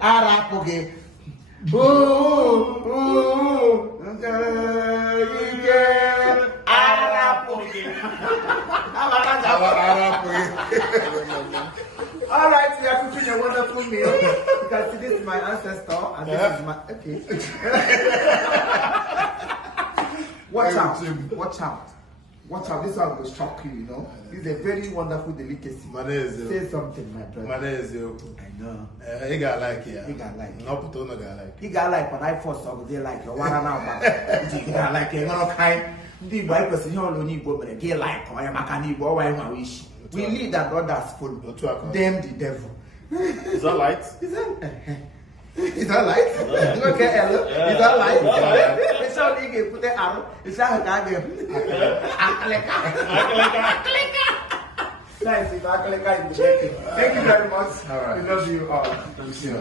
Arapuge. All right, we are cooking a wonderful meal. You can see this is my ancestor, and this is my Watch out! Watch out! Watch out! This one will shock you. You know, this is a very wonderful delicacy. Say something, my brother. I know. He got like it. He got like. No, but don't got like. He got like, but I first saw they like you. What now? He got like a lot of kind. The boy person here only go, but they like. I am a cannibal. Why am I wish? We lead that others follow. Them the devil. Is that light? Is that light? Okay, hello. Is that light? It's all you get. Put the arrow. It's all you get. Nice. Thank you very much. All right. We love you all. Thank you.